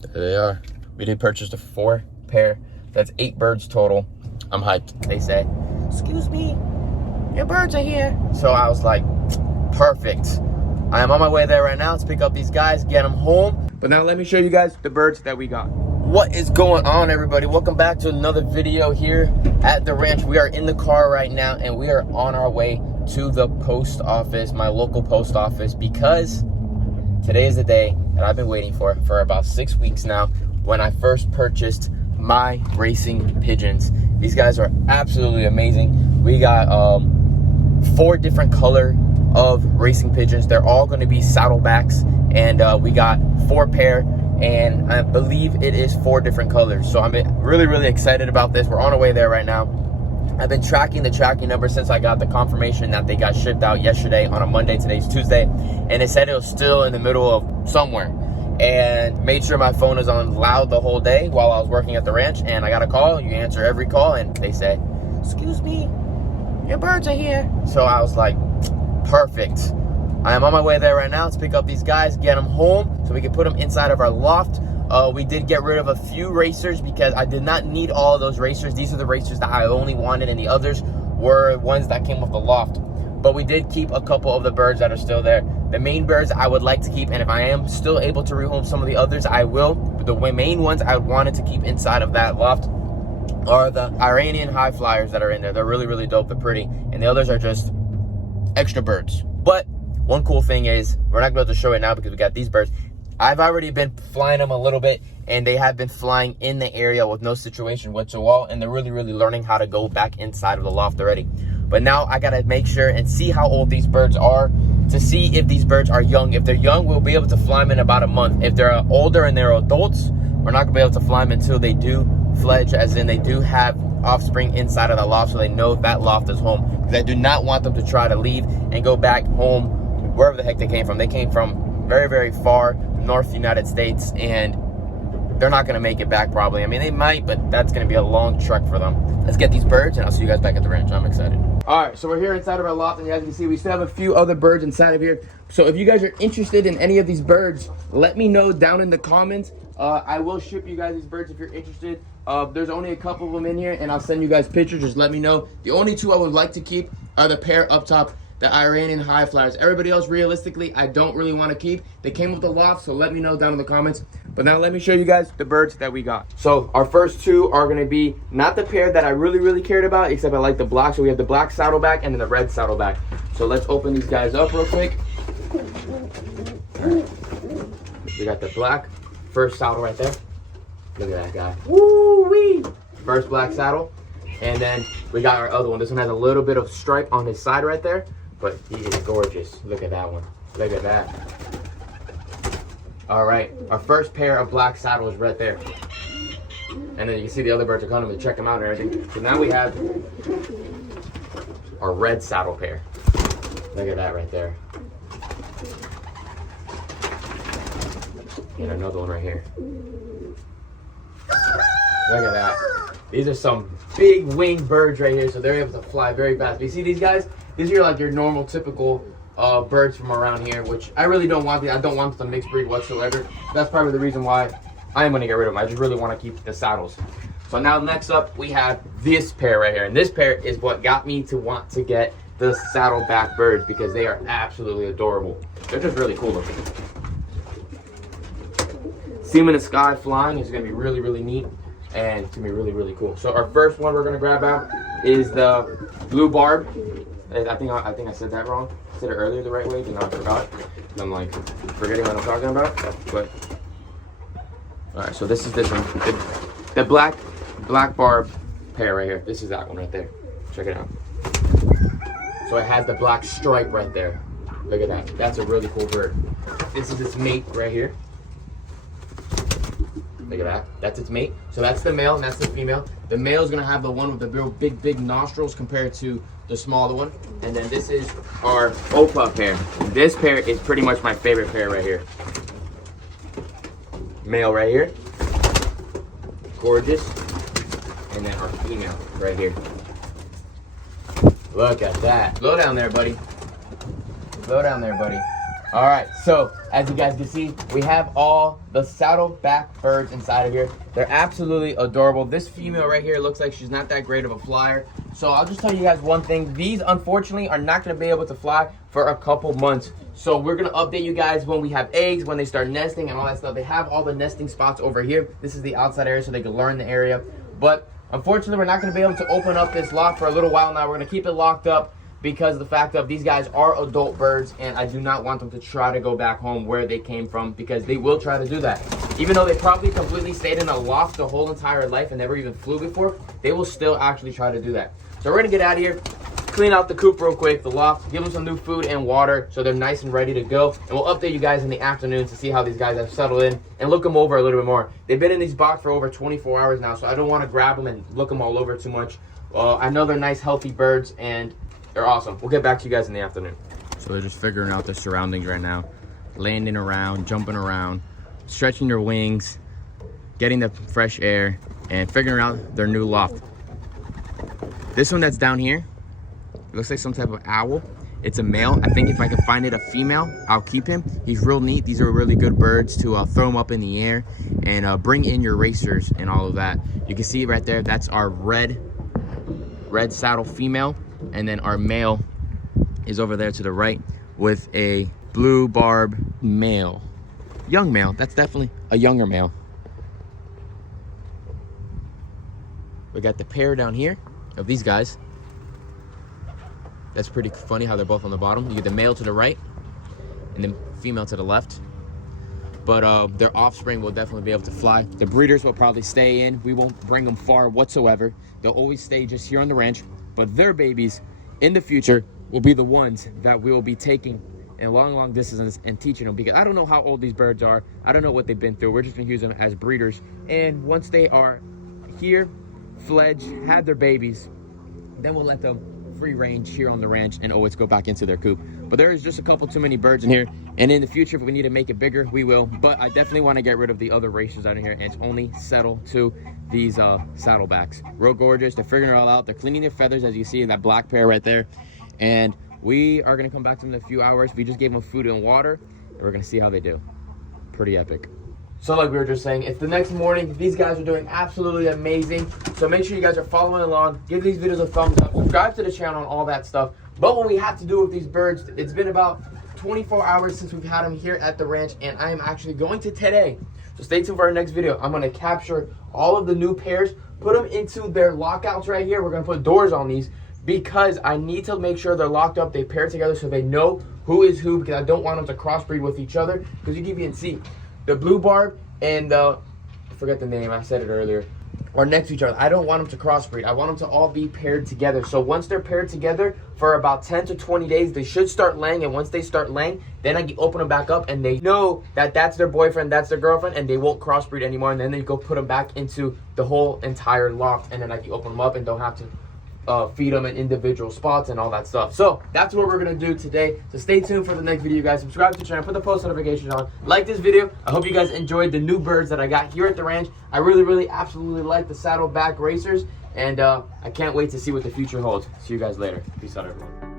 There they are. We did purchase the 4 pair. That's 8 birds total. I'm hyped. They say, excuse me, your birds are here. So I was like, perfect. I am on my way there right now to pick up these guys, get them home. But now let me show you guys the birds that we got. What is going on, everybody? Welcome back to another video here at the ranch. We are in the car right now and we are on our way to the post office, my local post office, because today is the day that I've been waiting for about 6 weeks now, when I first purchased my racing pigeons. These guys are absolutely amazing. We got 4 different color of racing pigeons. They're all going to be saddlebacks, and we got 4 pair, and I believe it is 4 different colors. So I'm really excited about this. We're on our way there right now. I've been tracking the tracking number since I got the confirmation that they got shipped out yesterday on a Monday. Today's Tuesday, and it said it was still in the middle of somewhere, and made sure my phone was on loud the whole day while I was working at the ranch. And I got a call. You answer every call and they say, excuse me, your birds are here. So I was like, perfect. I am on my way there right now to pick up these guys, get them home so we can put them inside of our loft. We did get rid of a few racers because I did not need all of those racers. These are the racers that I only wanted, and the others were ones that came with the loft. But we did keep a couple of the birds that are still there. The main birds I would like to keep, and if I am still able to rehome some of the others, I will. But the main ones I wanted to keep inside of that loft are the Iranian high flyers that are in there. They're really dope. They're pretty. And the others are just extra birds. But one cool thing is, we're not going to show it now because we got these birds. I've already been flying them a little bit, and they have been flying in the area with no situation whatsoever, and they're really learning how to go back inside of the loft already. But now I gotta make sure and see how old these birds are to see if these birds are young. If they're young, we'll be able to fly them in about a month. If they're older and they're adults, we're not gonna be able to fly them until they do fledge, as in they do have offspring inside of the loft, so they know that loft is home. Because I do not want them to try to leave and go back home wherever the heck they came from. They came from very far north United States, and they're not gonna make it back probably. I mean, they might, but that's gonna be a long trek for them. Let's get these birds and I'll see you guys back at the ranch. I'm excited. All right, so we're here inside of our loft, and as you can see, we still have a few other birds inside of here. So if you guys are interested in any of these birds, let me know down in the comments. I will ship you guys these birds if you're interested. There's only a couple of them in here, and I'll send you guys pictures. Just let me know. The only 2 I would like to keep are the pair up top, the Iranian high flyers. Everybody else, realistically, I don't really want to keep. They came with the loft, so let me know down in the comments. But now let me show you guys the birds that we got. So our first 2 are going to be not the pair that I really cared about, except I like the black. So we have the black saddleback and then the red saddleback. So let's open these guys up real quick. Right. We got the black first saddle right there. Look at that guy. Woo-wee! First black saddle. And then we got our other one. This one has a little bit of stripe on his side right there, but he is gorgeous. Look at that one. Look at that. All right, our first pair of black saddles right there. And then you can see the other birds are coming to check them out and everything. So now we have our red saddle pair. Look at that right there. And another one right here. Look at that. These are some big winged birds right here, so they're able to fly very fast. But you see these guys? These are like your normal, typical birds from around here, which I really don't want. I don't want the mixed breed whatsoever. That's probably the reason why I am going to get rid of them. I just really want to keep the saddles. So now next up, we have this pair right here. And this pair is what got me to want to get the saddleback birds, because they are absolutely adorable. They're just really cool looking. See them in the sky flying is going to be really neat. And it's going to be really cool. So our first one we're going to grab out is the blue barb. I think I said that wrong. I said it earlier the right way, but now I forgot. And I'm like forgetting what I'm talking about. But all right, so this is this one, the black barb pair right here. This is that one right there. Check it out. So it has the black stripe right there. Look at that. That's a really cool bird. This is its mate right here. Look at that. That's its mate. So that's the male and that's the female. The male is going to have the one with the real big nostrils compared to the smaller one. And then this is our Opa pair. This pair is pretty much my favorite pair right here. Male right here. Gorgeous. And then our female right here. Look at that. Slow down there, buddy. Slow down there, buddy. All right, so as you guys can see, we have all the saddleback birds inside of here. They're absolutely adorable. This female right here looks like she's not that great of a flyer. So I'll just tell you guys one thing. These, unfortunately, are not going to be able to fly for a couple months. So we're going to update you guys when we have eggs, when they start nesting and all that stuff. They have all the nesting spots over here. This is the outside area so they can learn the area. But unfortunately, we're not going to be able to open up this loft for a little while now. We're going to keep it locked up, because of the fact of these guys are adult birds, and I do not want them to try to go back home where they came from, because they will try to do that. Even though they probably completely stayed in a loft the whole entire life and never even flew before, they will still actually try to do that. So we're gonna get out of here, clean out the coop real quick, the loft, give them some new food and water so they're nice and ready to go. And we'll update you guys in the afternoon to see how these guys have settled in and look them over a little bit more. They've been in these box for over 24 hours now, so I don't want to grab them and look them all over too much. I know they're nice, healthy birds, and they're awesome. We'll get back to you guys in the afternoon. So they're just figuring out their surroundings right now. Landing around, jumping around, stretching their wings, getting the fresh air, and figuring out their new loft. This one that's down here, it looks like some type of owl. It's a male. I think if I can find it a female, I'll keep him. He's real neat. These are really good birds to throw them up in the air and bring in your racers and all of that. You can see right there, that's our red saddle female. And then our male is over there to the right with a blue barb male. Young male. That's definitely a younger male. We got the pair down here of these guys. That's pretty funny how they're both on the bottom. You get the male to the right and the female to the left. But their offspring will definitely be able to fly. The breeders will probably stay in. We won't bring them far whatsoever. They'll always stay just here on the ranch. But their babies in the future will be the ones that we will be taking in long distances and teaching them, because I don't know how old these birds are. I don't know what they've been through. We're just gonna use them as breeders. And once they are here, fledged, had their babies, then we'll let them free range here on the ranch and always go back into their coop. But there is just a couple too many birds in here, and in the future if we need to make it bigger, we will. But I definitely want to get rid of the other racers out of here and only settle to these saddlebacks. Real gorgeous. They're figuring it all out. They're cleaning their feathers, as you see in that black pair right there. And we are going to come back to them in a few hours. We just gave them food and water, and we're going to see how they do. Pretty epic. So like we were just saying, it's the next morning. These guys are doing absolutely amazing. So make sure you guys are following along. Give these videos a thumbs up. Subscribe to the channel and all that stuff. But what we have to do with these birds, it's been about 24 hours since we've had them here at the ranch, and I am actually going to today. So stay tuned for our next video. I'm going to capture all of the new pairs, put them into their lockouts right here. We're going to put doors on these because I need to make sure they're locked up. They pair together so they know who is who, because I don't want them to crossbreed with each other. Because you can see the blue barb and I forget the name, I said it earlier, are next to each other. I don't want them to crossbreed. I want them to all be paired together. So once they're paired together for about 10 to 20 days, they should start laying. And once they start laying, then I can open them back up and they know that that's their boyfriend, that's their girlfriend, and they won't crossbreed anymore. And then they go put them back into the whole entire loft, and then I can open them up and don't have to feed them in individual spots and all that stuff. So that's what we're gonna do today. So stay tuned for the next video, guys. Subscribe to the channel, put the post notifications on, like this video. I hope you guys enjoyed the new birds that I got here at the ranch. I really absolutely like the saddleback racers, and I can't wait to see what the future holds. See you guys later. Peace out, everyone.